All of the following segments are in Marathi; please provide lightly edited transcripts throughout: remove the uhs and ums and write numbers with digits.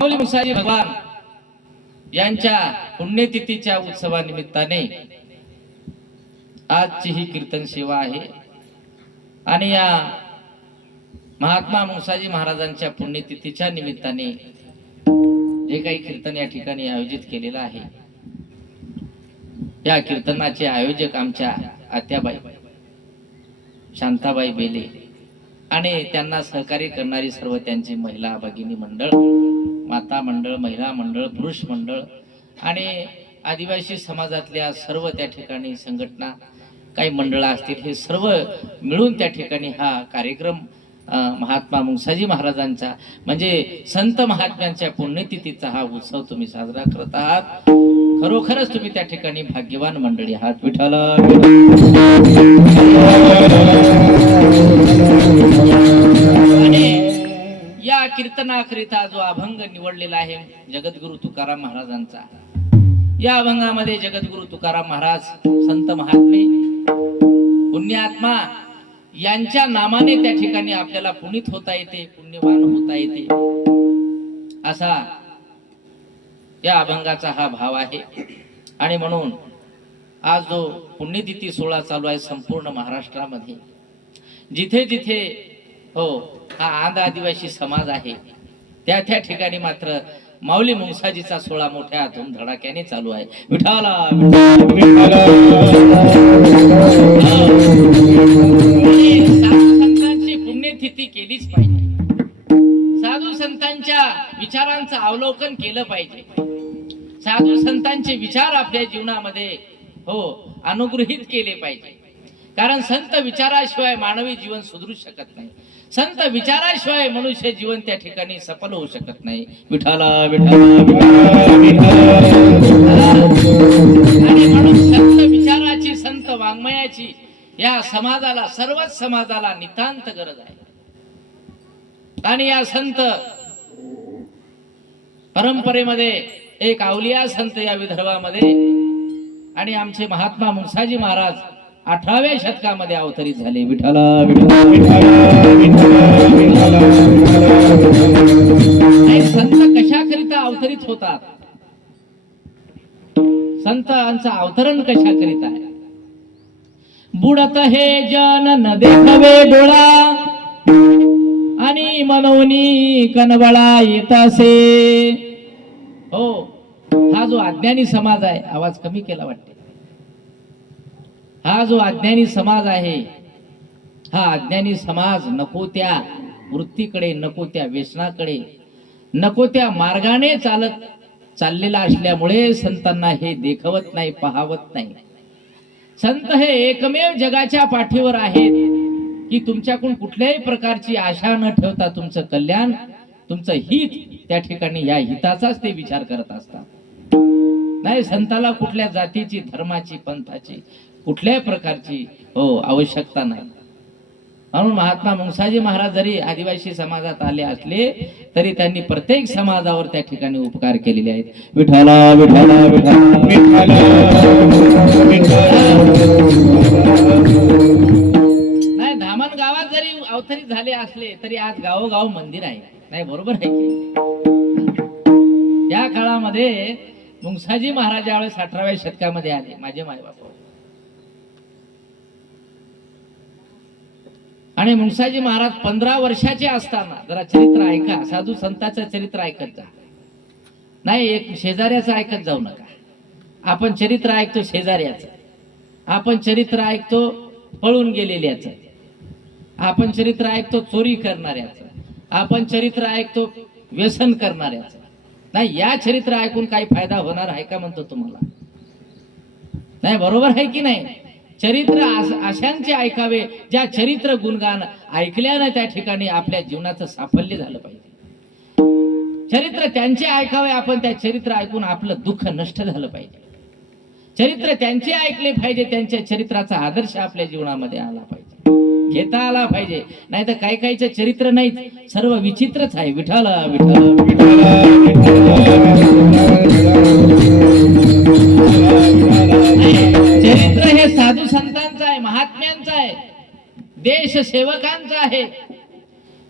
माऊली मुसाजी भगवान यांच्या पुण्यतिथीच्या उत्सवानिमित्ताने आजची ही कीर्तन सेवा आहे आणि या महात्मा मुसाजी महाराजांच्या पुण्यतिथीच्या निमित्ताने जे काही कीर्तन या ठिकाणी आयोजित केलेलं आहे, या कीर्तनाचे आयोजक आमच्या आत्याबाई शांताबाई बेले आणि त्यांना सहकार्य करणारी सर्व त्यांची महिला भगिनी मंडळ, माता मंडळ, महिला मंडळ, पुरुष मंडळ आणि आदिवासी समाजातल्या सर्व त्या ठिकाणी संघटना काही मंडळ असतील, हे सर्व मिळून त्या ठिकाणी हा कार्यक्रम महात्मा मुसाजी महाराजांचा म्हणजे संत महात्म्यांच्या पुण्यतिथीचा हा उत्सव तुम्ही साजरा करत आहात. खरोखरच तुम्ही त्या ठिकाणी भाग्यवान मंडळी आहात. विठ्ठल या कीर्तनाकरिता जो अभंग निवडलेला आहे जगद्गुरु तुकाराम महाराजांचा, या अभंगामध्ये जगद्गुरु तुकाराम महाराज संत महात्मे पुण्यात्मा यांच्या नामाने त्या ठिकाणी आपल्याला पुनीत होता येते, पुण्यवान होता येते, असा या अभंगाचा हा भाव आहे. आणि म्हणून आज जो पुण्यतिथी सोहळा चालू आहे संपूर्ण महाराष्ट्रामध्ये, जिथे जिथे हो हा आदिवासी समाज आहे त्या त्या ठिकाणी मात्र माऊली मुसाजीचा सोहळा मोठ्या धूमधडाक्याने चालू आहे. विठाला साधू संतांची पुण्यतिथी केलीच पाहिजे, साधू संतांच्या विचारांचं अवलोकन केलं पाहिजे, साधू संतांचे विचार आपल्या जीवनामध्ये हो अनुग्रहित केले पाहिजे. कारण संत विचाराशिवाय मानवी जीवन सुधरू शकत नाही, संत विचाराशिवाय मनुष्य जीवन त्या ठिकाणी सफल होऊ शकत नाही. विठाला आणि म्हणून संत विचाराची, संत वाङ्मयाची या समाजाला, सर्वच समाजाला नितांत गरज आहे. आणि या संत परंपरेमध्ये एक अवलिया संत या विदर्भामध्ये आणि आमचे महात्मा मुसाजी महाराज 18व्या शतकामध्ये अवतरित झाले. विठ्ठला संत कशाकरिता अवतरित होतात, संतांचं अवतरण कशाकरिता आहे? बुडत हे जन न देखवे डोळा आणि मनोनी कनबळा येतासे. हो, हा जो अज्ञानी समाज आहे, आवाज कमी केला वाटते, हा जो अज्ञानी समाज आहे, हा अज्ञानी समाज नको त्या वृत्तीकडे, नको त्या व्यसनाकडे, नको त्या मार्गाने चाललेला असल्यामुळे संतांना हे देखवत नाही, पाहवत नाही. संत हे एकमेव जगाच्या पाठीवर आहेत की तुमच्याकडून कुठल्याही प्रकारची आशा न ठेवता तुमचं कल्याण, तुमचं हित त्या ठिकाणी, या हिताचाच ते विचार करत असतात. नाही, संताला कुठल्या जातीची, धर्माची, पंथाची कुठल्याही प्रकारची हो आवश्यकता नाही. म्हणून महात्मा मुसाजी महाराज जरी आदिवासी समाजात आले असले तरी त्यांनी प्रत्येक समाजावर त्या ठिकाणी उपकार केलेले आहेत. विठ्ठला विठ्ठला नाही, धामण गावात जरी अवतरित झाले असले तरी आज गावोगाव मंदिर आहे. नाही, बरोबर आहे की? या काळामध्ये मुसाजी महाराज ज्यावेळेस 18व्या शतकामध्ये आले, माझे मायबाप, आणि मुसाजी महाराज 15 वर्षाचे असताना, जरा चरित्र ऐका, साधू संतांचं चरित्र ऐकत जा. नाही, एक शेजाऱ्याचं ऐकत जाऊ नका. आपण चरित्र ऐकतो शेजाऱ्याचं, आपण चरित्र ऐकतो पळून गेलेल्याचं, आपण चरित्र ऐकतो चोरी करणाऱ्याचं, आपण चरित्र ऐकतो व्यसन करणाऱ्याचं. नाही, या चरित्र ऐकून काही फायदा होणार आहे का म्हणतो तुम्हाला? नाही, बरोबर आहे की नाही? चरित्र अशांचे ऐकावे ज्या चरित्र गुणगान ऐकल्यानं त्या ठिकाणी आपल्या जीवनाचं साफल्य झालं पाहिजे. चरित्र त्यांचे ऐकावे, आपण त्या चरित्र ऐकून आपलं दुःख नष्ट झालं पाहिजे. चरित्र त्यांचे ऐकले पाहिजे, त्यांच्या चरित्राचा आदर्श आपल्या जीवनामध्ये आला पाहिजे, घेता आला पाहिजे. नाही तर काही काहीचं चरित्र नाही, सर्व विचित्रच आहे. विठ्ठला विठ्ठला चरित्र हे साधू संतांचं आहे, महात्म्यांचं आहे, देश सेवकांचं आहे.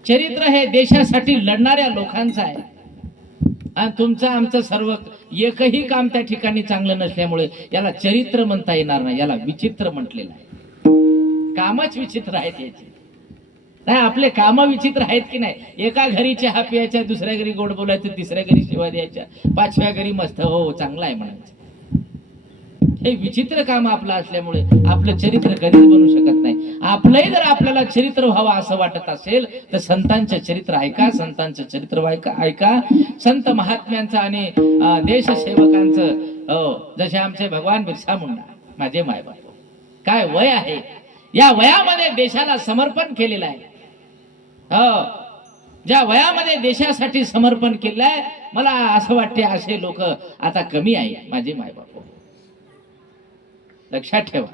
चरित्र हे देशासाठी लढणाऱ्या लोकांचं आहे. आणि तुमचं आमचं सर्व एकही काम त्या ठिकाणी चांगलं नसल्यामुळे याला चरित्र म्हणता येणार नाही, याला विचित्र म्हटलेलं आहे. कामच विचित्र आहेत याचे. नाही, आपले काम विचित्र आहेत की नाही. एका घरी चहा प्यायच्या, दुसऱ्या घरी गोड बोलायचं, तिसऱ्या घरी शिवा द्यायच्या, पाचव्या घरी मस्त हो चांगला आहे म्हणायचं. हे विचित्र काम आपलं असल्यामुळे आपलं चरित्र कधीच बनू शकत नाही. आपलंही जर आपल्याला चरित्र व्हावं असं वाटत असेल तर संतांचं चरित्र ऐका, संतांचं चरित्र ऐका. संत महात्म्यांचं आणि देशसेवकांचं. जसे आमचे भगवान बिरसा मुंडा, माझे मायबाप, काय वय आहे, या वयामध्ये देशाला समर्पण केलेलं आहे. ज्या वयामध्ये देशासाठी समर्पण केलं आहे, मला असं वाटते असे लोक आता कमी आहे. माझे मायबाप लक्षात ठेवा.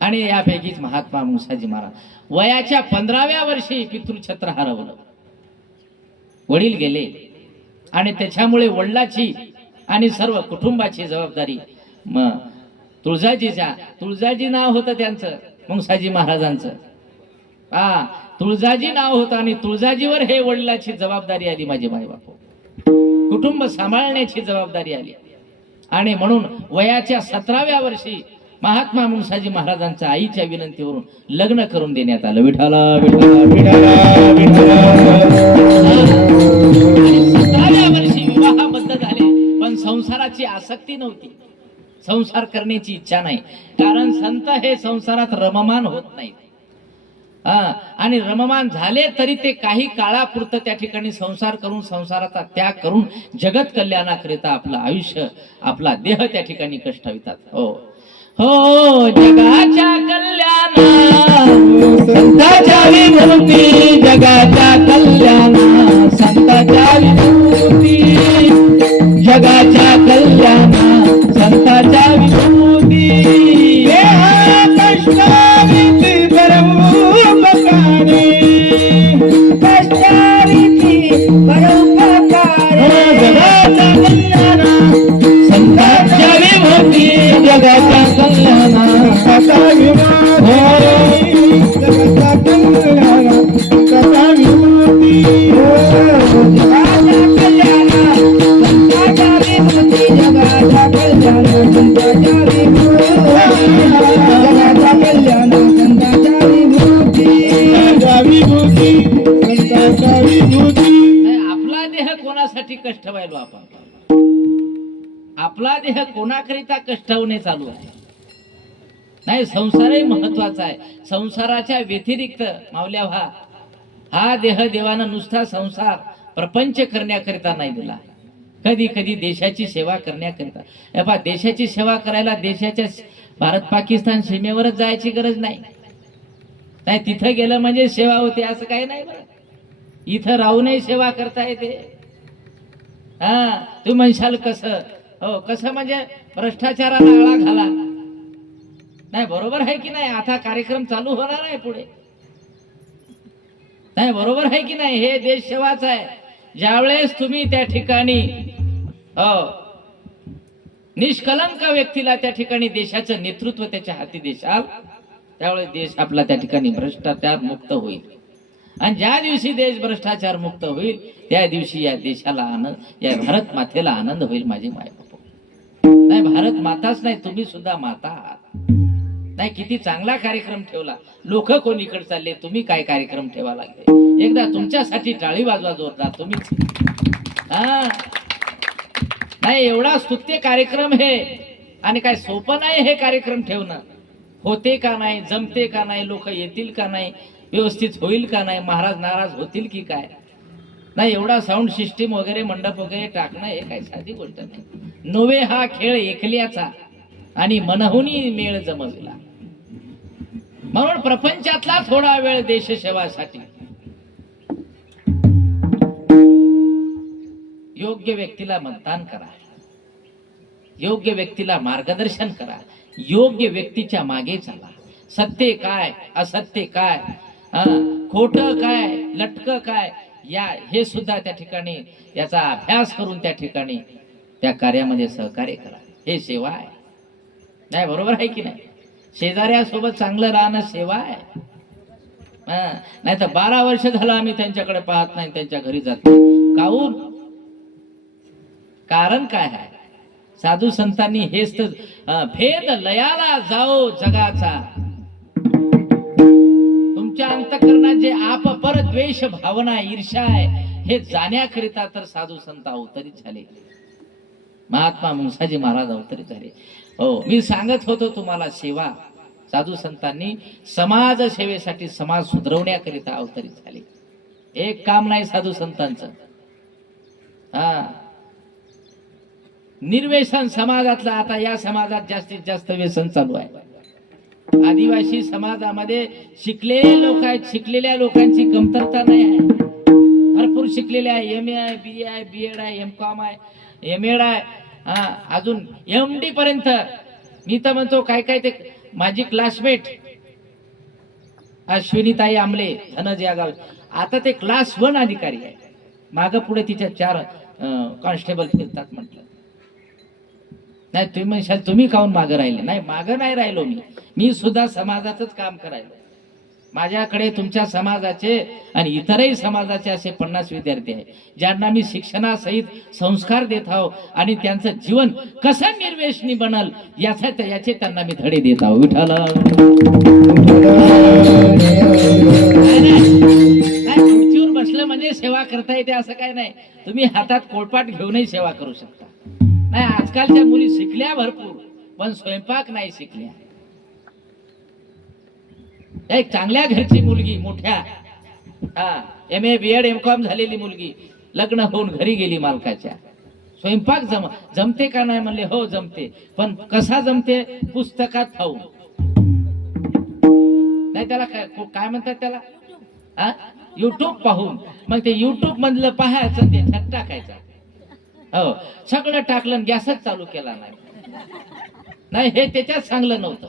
आणि यापैकीच महात्मा मुसाजी महाराज वयाच्या 15व्या वर्षी पितृछत्र हरवलं. वडील गेले आणि त्याच्यामुळे वडिलाची आणि सर्व कुटुंबाची जबाबदारी तुळजाजी नाव होतं त्यांचं, मुसाजी महाराजांचं. तुळजाजी नाव होतं आणि तुळजाजीवर हे वडिलाची जबाबदारी आली. माझे मायबाप कुटुंब सांभाळण्याची जबाबदारी आली. आणि म्हणून वयाच्या 17व्या वर्षी महात्मा मुसाजी महाराजांच्या आईच्या विनंतीवरून लग्न करून देण्यात आलं. विठाला विठाला विठाला विठाला. 17व्या वर्षी विवाहाबद्ध झाले, पण संसाराची आसक्ती नव्हती, संसार करण्याची इच्छा नाही. कारण संत हे संसारात रममान होत नाहीत. आणि रममान झाले तरी ते काही काळापुरतं त्या ठिकाणी संसार करून, संसाराचा त्याग करून जगत कल्याणाकरिता आपलं आयुष्य, आपला देह त्या ठिकाणी कष्टवितात. हो हो, जगाच्या कल्याणा संतांच्या विभूती, जगाच्या कल्याणा संतांच्या विभूती, जगाच्या कल्याणा संतांच्या विभूती. जगाच्या कल्याणा आपला देह कोणासाठी कष्ट व्हायलो आपण, आपला देह कोणाकरिता कष्ट होणे चालू आहे. नाही, संसारही महत्वाचा आहे. संसाराच्या व्यतिरिक्त मावल्या हा देह देवानं नुसता संसार प्रपंच करण्याकरिता नाही दिला, कधी कधी देशाची सेवा करण्याकरिता. देशाची सेवा करायला देशाच्या भारत पाकिस्तान सीमेवरच जायची गरज नाही. नाही, तिथं गेलं म्हणजे सेवा होते असं काही नाही. बरं, इथं राहूनही सेवा करता येते. तू म्हणशाल कसं? हो, कसं म्हणजे भ्रष्टाचाराला आळा घाला. नाही, बरोबर आहे की नाही? आता कार्यक्रम चालू होणार आहे पुढे. नाही, बरोबर आहे की नाही? हे देश सेवाच आहे. ज्यावेळेस तुम्ही त्या ठिकाणी निष्कलंक व्यक्तीला त्या ठिकाणी देशाचं नेतृत्व त्याच्या हाती देशाल, त्यावेळेस देश आपला त्या ठिकाणी भ्रष्टाचार मुक्त होईल. आणि ज्या दिवशी देश भ्रष्टाचार मुक्त होईल त्या दिवशी या देशाला आनंद, या भारत मातेला आनंद होईल. माझी मायबाप, नाही, भारत माताच नाही, तुम्ही सुद्धा माता आहात. नाही, किती चांगला कार्यक्रम ठेवला. लोक कोणीकडे चालले, तुम्ही काय कार्यक्रम ठेवा लागले. एकदा तुमच्यासाठी टाळी वाजवा जोरदार तुम्हीच. नाही, एवढा स्तुत्य कार्यक्रम हे, आणि काय सोपं नाही हे कार्यक्रम ठेवणं. होते का नाही, जमते का नाही, लोक येतील का नाही, व्यवस्थित होईल का नाही, महाराज नाराज होतील की काय. नाही, एवढा साऊंड सिस्टीम वगैरे मंडप वगैरे टाकणं हे काही साधी गोष्ट नाही. नोवे हा खेळ एकल्याचा आणि मनहुनी मेळ जमविला. म्हणून प्रपंचातला थोडा वेळ देशसेवासाठी योग्य व्यक्तीला मतदान करा, योग्य व्यक्तीला मार्गदर्शन करा, योग्य व्यक्तीच्या मागे चाला. सत्य काय, असत्य काय, खोटं काय, लटकं काय, हे सुद्धा त्या ठिकाणी याचा अभ्यास करून त्या ठिकाणी त्या कार्यामध्ये सहकार्य करा. हे सेवा आहे. नाही, बरोबर आहे की नाही? शेजाऱ्यासोबत चांगलं राहणं सेवा आहे. नाही तर 12 वर्ष झालं आम्ही त्यांच्याकडे पाहत नाही, त्यांच्या घरी जातो. काहून? कारण काय आहे? साधू संतांनी हेच तर भेद लयाला जाओ जगाचा. तुमच्या अंतःकरणात जे आप पर द्वेष भावना ईर्ष्या आहे हे जाण्याकरिता तर साधू संत अवतरित झाले. महात्मा मुंसाजी महाराज अवतरित झाले. हो, मी सांगत होतो तुम्हाला, सेवा साधू संतांनी समाज सेवेसाठी, समाज सुधरवण्याकरिता अवतरित झाले. एक काम नाही साधू संतांचं. हा, निर्व्यसन समाजातला, आता या समाजात जास्तीत जास्त व्यसन चालू आहे. आदिवासी समाजामध्ये शिकलेले लोक आहेत, शिकलेल्या लोकांची कमतरता नाही आहे. भरपूर शिकलेले आहे, MA आहे, BA आहे, BEd आहे, MCOM आहे, MAd आहे, अजून MD पर्यंत. मी तर म्हणतो काय काय ते माझी क्लासमेट अश्विनीताई आमले धनजया गाव, आता ते क्लास 1 अधिकारी आहे. माग पुढे तिच्या 4 कॉन्स्टेबल फिरतात. म्हटलं नाही, तुम्ही म्हणशाल तुम्ही काहून मागं राहिले? नाही, मागं नाही राहिलो मी सुद्धा समाजाचंच काम करायलो. माझ्याकडे तुमच्या समाजाचे आणि इतरही समाजाचे असे 50 विद्यार्थी आहेत ज्यांना मी शिक्षणासहित संस्कार देत आहो आणि त्यांचं जीवन कसं निर्व्यसनी बनल याचे त्यांना मी धडे देत आहो. विठ्ठल खुर्चीवर बसलं म्हणजे सेवा करता येते असं काय नाही. तुम्ही हातात कोळपाट घेऊनही सेवा करू शकता. नाही, आजकालच्या मुली शिकल्या भरपूर, पण स्वयंपाक नाही शिकल्या. एक चांगल्या घरची मुलगी, मोठ्या MA BEd MCOM झालेली मुलगी लग्न होऊन घरी गेली मालकाच्या. स्वयंपाक जमते का नाही म्हणले, हो जमते. पण कसा जमते? पुस्तकात पाहून. नाही, त्याला काय म्हणतात त्याला, युट्यूब पाहून. मग ते युट्यूब मधलं पाहायचं, ते छट टाकायचं. हो, सगळं टाकलं, गॅसच चालू केला नाही, हे त्याच्यात चांगलं नव्हतं.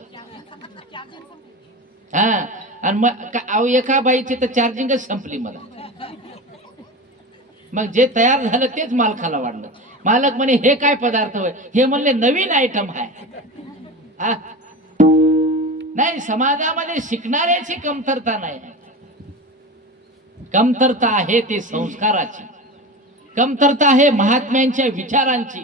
आणि मग एका बाईची तर चार्जिंगच संपली मला. मग जे तयार झालं तेच मालकाला वाढलं. मालक म्हणे हे काय पदार्थ होय? हे म्हणले नवीन आयटम आहे. नाही, समाजामध्ये शिकणाऱ्याची कमतरता नाही, कमतरता आहे ते संस्काराची, कमतरता आहे महात्म्यांच्या विचारांची,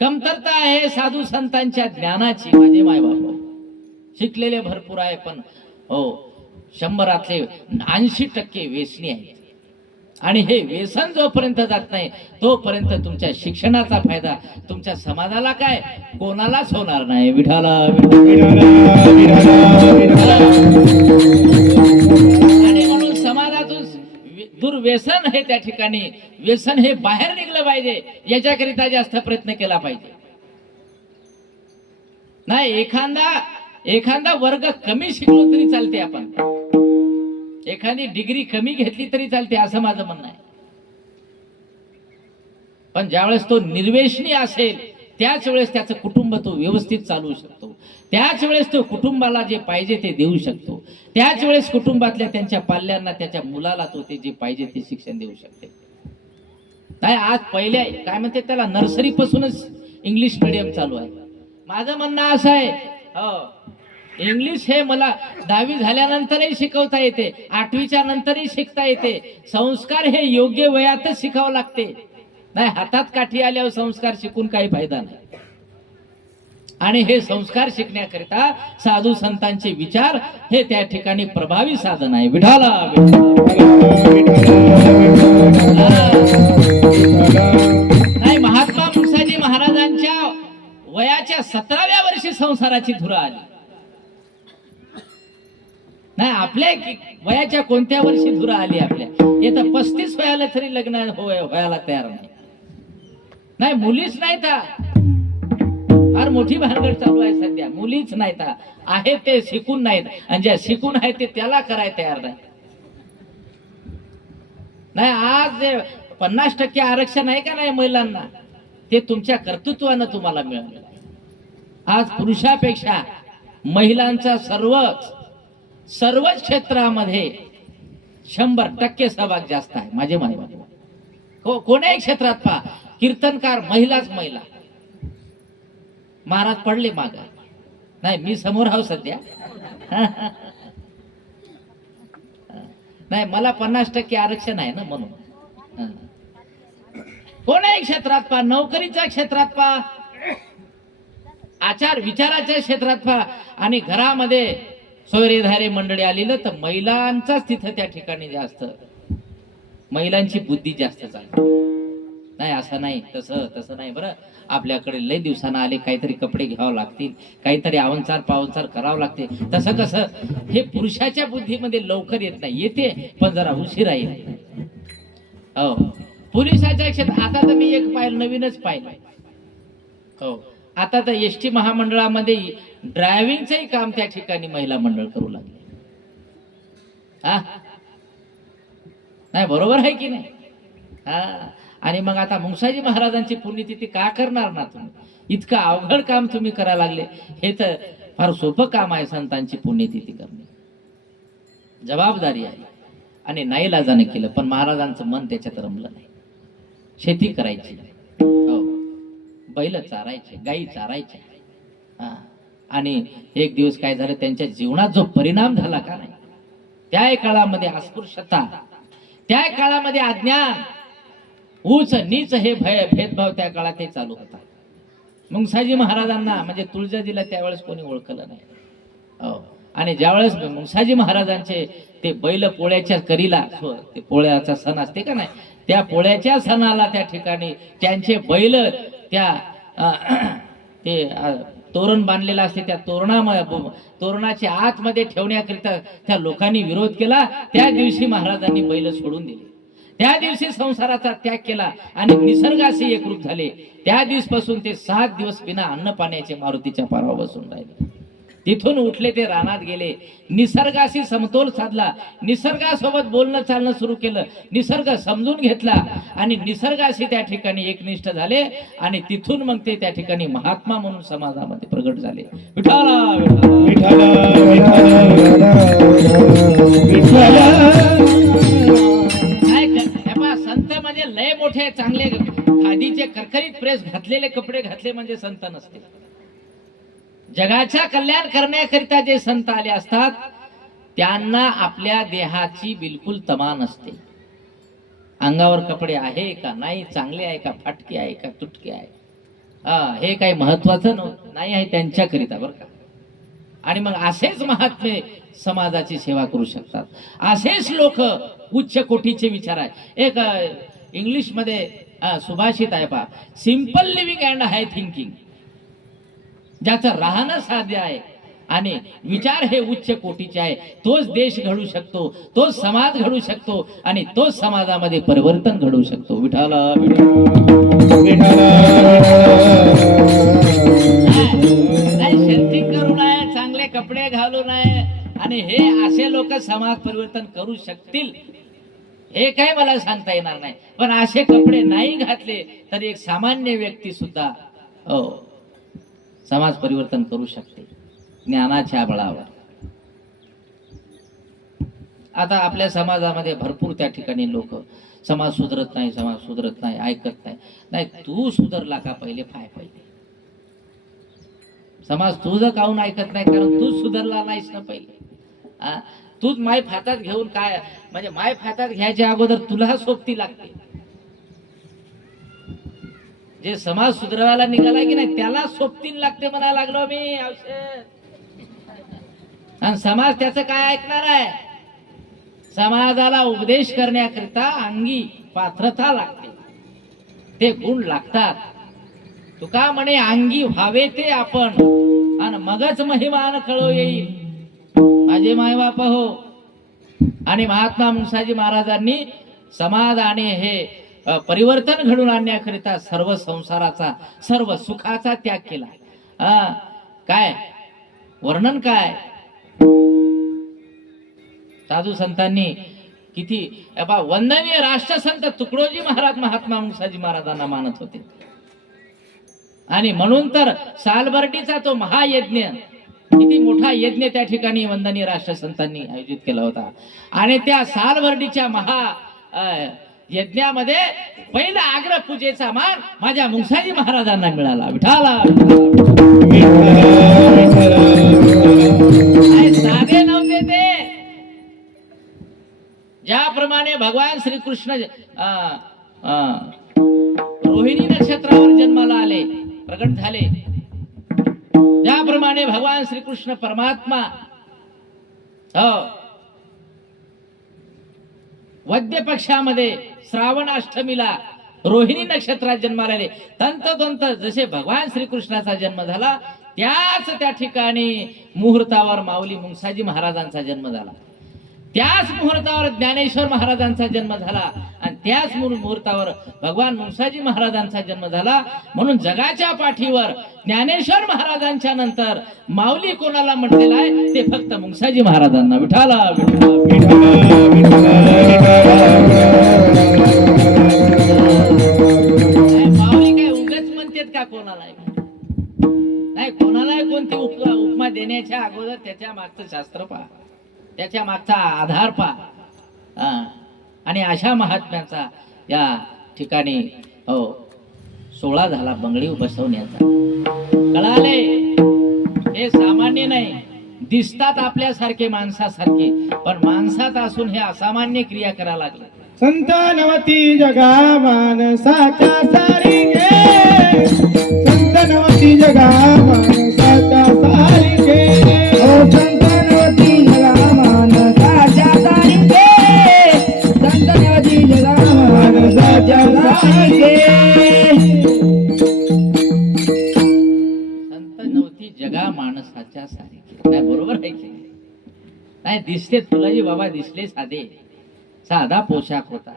कमतरता आहे साधू संतांच्या ज्ञानाची. माझे मायबाप शिकलेले भरपूर आहे, पण हो 100 80% व्यसनी आहेत. आणि हे व्यसन जोपर्यंत जात नाही तोपर्यंत तुमच्या शिक्षणाचा फायदा तुमच्या समाजाला काय, कोणालाच होणार नाही. विठाला आणि म्हणून समाजातून दुर्व्यसन हे त्या ठिकाणी, व्यसन हे बाहेर निघलं पाहिजे, याच्याकरिता जास्त प्रयत्न केला पाहिजे. नाही, एखादा वर्ग कमी शिकलो तरी चालते, आपण एखादी डिग्री कमी घेतली तरी चालते, असं माझं म्हणणं आहे. पण ज्यावेळेस तो निर्व्यसनी असेल त्याच वेळेस त्याचं कुटुंब तो व्यवस्थित चालवू शकतो, त्याच वेळेस तो कुटुंबाला जे पाहिजे ते देऊ शकतो, त्याच वेळेस कुटुंबातल्या त्यांच्या पाल्यांना, त्याच्या मुलाला तो ते जे पाहिजे ते शिक्षण देऊ शकते. नाही, आज पहिल्या काय म्हणते त्याला, नर्सरी पासूनच इंग्लिश मीडियम चालू आहे. माझं म्हणणं असं आहे, हो, इंग्लिश हे मला 10वी झाल्यानंतरही शिकवता येते, 8वीच्या नंतरही शिकता येते. संस्कार हे योग्य वयातच शिकावं लागते. नाही, हातात काठी आल्यावर संस्कार शिकून काही फायदा नाही. आणि हे संस्कार शिकण्याकरिता साधू संतांचे विचार हे त्या ठिकाणी प्रभावी साधन आहे. विठाला नाही, महात्मा मुंसाजी महाराजांच्या वयाच्या 17व्या वर्षी संसाराची धुरा आली. नाही, आपल्या वयाच्या कोणत्या वर्षी धुरा आली? आपल्या येतं 35 वयाला तरी लग्न व्हायला तयार नाही. नाही, मुलीच नाही तर फार मोठी भानगड चालू आहे सध्या. मुलीच नाही तर आहे ते शिकून नाहीत, आणि ज्या शिकून आहे ते त्याला करायला तयार नाही. नाही, आज जे 50% आरक्षण आहे का नाही महिलांना, ते तुमच्या कर्तृत्वानं तुम्हाला मिळालं. आज पुरुषापेक्षा महिलांचा सर्वच क्षेत्रामध्ये 100% सहभाग जास्त आहे. माझे मायबाप कोण्याही क्षेत्रात पहा, कीर्तनकार महिलाच महिला. महाराज पडले माग, नाही मी समोर आहो सध्या. नाही, मला 50% आरक्षण आहे ना, म्हणून कोणाही कोणत्याही क्षेत्रात पहा, नोकरीच्या क्षेत्रात पहा, आचार विचाराच्या क्षेत्रात पहा, आणि घरामध्ये सोयरेधारे मंडळी आलेलं तर महिलांचाच तिथं त्या ठिकाणी जास्त, महिलांची बुद्धी जास्त चालते. नाही असं नाही, तसं नाही बरं. आपल्याकडे लय दिवसांना आले, काहीतरी कपडे घ्यावं लागतील, काहीतरी आवनचार पावनचार करावं लागते. तसं कसं हे पुरुषाच्या बुद्धीमध्ये लवकर येत नाही, येते पण जरा उशिरा येते. हो, पोलिसाच्या क्षेत्रात आता तर मी एक पाहिलं, नवीनच पाहिलं. हो, आता तर एसटी महामंडळामध्ये ड्रायव्हिंगचंही काम त्या ठिकाणी महिला मंडळ करू लागले. हा नाही, बरोबर आहे की नाही? हा, आणि मग आता मुंगसाजी महाराजांची पुण्यतिथी का करणार ना तुम्ही? इतकं अवघड काम तुम्ही करायला लागले. हे तर फार सोपं काम आहे, संतांची पुण्यतिथी करणे. जबाबदारी आहे आणि नाईलाजाने केलं, पण महाराजांचं मन त्याच्यात रमलं नाही. शेती करायची, हो, बैल चारायचे, गाई चारायचे. हा, आणि एक दिवस काय झालं, त्यांच्या जीवनात जो परिणाम झाला का नाही, त्या काळामध्ये अस्पृश्यता, त्या काळामध्ये अज्ञान, उच नीच हे भय भेदभाव त्या काळात हे चालू होता. मुंगसाजी महाराजांना म्हणजे तुळजाजीला त्यावेळेस कोणी ओळखलं नाही. हो, आणि ज्यावेळेस मुंगसाजी महाराजांचे ते बैल पोळ्याच्या करीला, ते पोळ्याचा सण असते का नाही, त्या पोळ्याच्या सणाला त्या ठिकाणी त्यांचे बैल त्या ते तोरण बांधलेलं असते, त्या तोरणाच्या आतमध्ये ठेवण्याकरिता त्या लोकांनी विरोध केला. त्या दिवशी महाराजांनी बैल सोडून दिले, त्या दिवशी संसाराचा त्याग केला आणि निसर्गाशी एकरूप झाले. त्या दिवसपासून ते 7 दिवस बिना अन्न पाण्याचे मारुतीच्या पारावर बसून राहिले. तिथून उठले ते रानात गेले, निसर्गाशी समतोल साधला, निसर्गासोबत बोलणं चालणं सुरू केलं, निसर्ग समजून घेतला आणि निसर्गाशी त्या ठिकाणी एकनिष्ठ झाले. आणि तिथून मग ते त्या ठिकाणी महात्मा म्हणून समाजामध्ये प्रगट झाले. विठाला विठाला संत म्हणजे लय मोठे चांगले खादीचे करकरीत प्रेस घातलेले कपडे घातले म्हणजे संत नसते. जगाच्या कल्याण करण्याकरिता जे संत आले असतात त्यांना आपल्या देहाची बिलकुल तमा नसते. अंगावर कपडे आहे का नाही, चांगले आहे का, फाटके आहे का, तुटके आहे, हे काही महत्वाचं नाही आहे त्यांच्याकरिता, बरं का. आणि मग असेच महात्मे समाजाची सेवा करू शकतात, असेच लोक उच्च कोटीचे विचार आहे. एक इंग्लिश मध्ये सुभाषित आहे पहा, simple living and high thinking. ज्याचं राहणं साध्य आहे आणि विचार हे उच्च कोटीचे आहे, तोच देश घडू शकतो, तोच समाज घडू शकतो आणि तोच समाजामध्ये परिवर्तन घडू शकतो. विठाला नाही, सेल्फिंग करू नये, चांगले कपडे घालू नये, आणि हे असे लोक समाज परिवर्तन करू शकतील हे काय मला सांगता येणार नाही. पण असे कपडे नाही घातले तर एक सामान्य व्यक्ती सुद्धा समाज परिवर्तन करू शकते ज्ञानाच्या बळावर. आता आपल्या समाजामध्ये भरपूर त्या ठिकाणी लोक समाज सुधरत नाही, समाज सुधरत नाही, ऐकत नाही. नाही, तू सुधरला का पहिले पहिले. समाज तुझं काहून ऐकत नाही, कारण तू सुधरला नाहीस ना पहिले. तूच माय फातात घेऊन काय म्हणजे माय फातात घ्यायच्या अगोदर तुला सोबती लागते. जे समाज सुधरवायला निघाला की नाही त्याला सोबतीन लागते म्हणायला लागलो मी औषध. आणि समाज त्याचं काय ऐकणार आहे? समाजाला उपदेश करण्याकरिता अंगी पात्रता लागते, ते गुण लागतात. तुका म्हणे अंगी व्हावे ते आपण, आणि मगच महिमान कळो येईल. माझे माय बाप हो. आणि महात्मा मुंगसाजी महाराजांनी समाज आणि हे परिवर्तन घडून आणण्याकरिता सर्व संसाराचा, सर्व सुखाचा त्याग केला. काय वर्णन काय, साधू संतांनी किती वंदनीय राष्ट्रसंत तुकडोजी महाराज महात्मा मुंगसाजी महाराजांना मानत होते. आणि म्हणून तर सालबर्डीचा तो महायज्ञ, किती मोठा यज्ञ त्या ठिकाणी वंदनीय राष्ट्रसंतांनी आयोजित केला होता. आणि त्या सालबर्डीच्या महा यज्ञामध्ये पहिला आग्रह पूजेचा मान माझ्या मुंगसाजी महाराजांना मिळाला. विठाला साधे नव्हते ते. ज्याप्रमाणे भगवान श्रीकृष्ण रोहिणी नक्षत्रावर जन्माला आले, प्रगट झाले. ज्याप्रमाणे भगवान श्रीकृष्ण परमात्मा वद्य पक्षामध्ये श्रावण अष्टमीला रोहिणी नक्षत्रात जन्माला आले. तंतोतंत जसे भगवान श्रीकृष्णाचा जन्म झाला त्या ठिकाणी मुहूर्तावर माऊली मुंगसाजी महाराजांचा जन्म झाला. त्याच मुहूर्तावर ज्ञानेश्वर महाराजांचा जन्म झाला आणि त्याच मुहूर्तावर भगवान मुंगसाजी महाराजांचा जन्म झाला. म्हणून जगाच्या पाठीवर ज्ञानेश्वर महाराजांच्या नंतर माऊली कोणाला म्हटलेला आहे ते फक्त मुंगसाजी महाराजांना. विठाला माऊली काय उगाच म्हणतात का कोणाला नाही, कोणाला कोणती उपमा देण्याच्या अगोदर त्याच्या मागचं शास्त्र पहा, त्याच्या मागचा आधार पहा. आणि अशा महात्म्याचा या ठिकाणी सोहळा झाला बंगडी बसवण्याचा. कळाले हे सामान्य नाही, दिसतात आपल्यासारखे माणसासारखे, पण माणसात असून हे असामान्य क्रिया करायला लागले. संतनवती जगा मानसाच्या सारिके, संतनवती जगा मानसाच्या सारिके, ओ संतनवती जगा मानसाच्या सारिके, संतनवती जगा मानसाच्या सारिके. संत नव्हती जगा माणसाच्या सारिके. नाही बरोबर आहे की नाही? दिसते फुलाजी बाबा दिसले साधा पोशाख होता.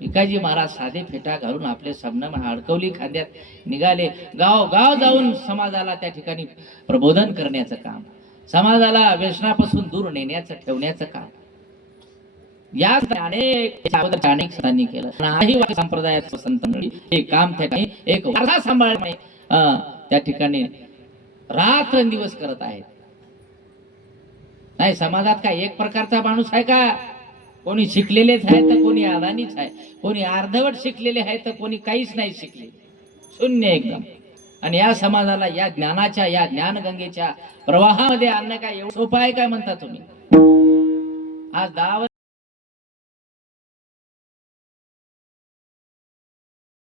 भिकाजी महाराज साधे फेटा घालून आपले सबनम अडकवली खांद्यात निघाले. गाव गाव जाऊन समाजाला त्या ठिकाणी प्रबोधन करण्याचं काम, समाजाला व्यसनापासून दूर नेण्याचं ठेवण्याचं काम या अनेक संतांनी केलं. संप्रदायात संत हे काम त्या ठिकाणी एक वारसा सांभाळणे त्या ठिकाणी रात्रंदिवस करत आहेत. नाही समाजात काय एक प्रकारचा माणूस आहे का? कोणी शिकलेलेच आहे तर कोणी अडाणीच आहे, कोणी अर्धवट शिकलेले आहे तर कोणी काहीच नाही शिकले, शून्य एकदम. आणि या समाजाला या ज्ञानाच्या या ज्ञानगंगेच्या प्रवाहामध्ये आणणं काय एवढं सोपं आहे काय म्हणता तुम्ही? आज 10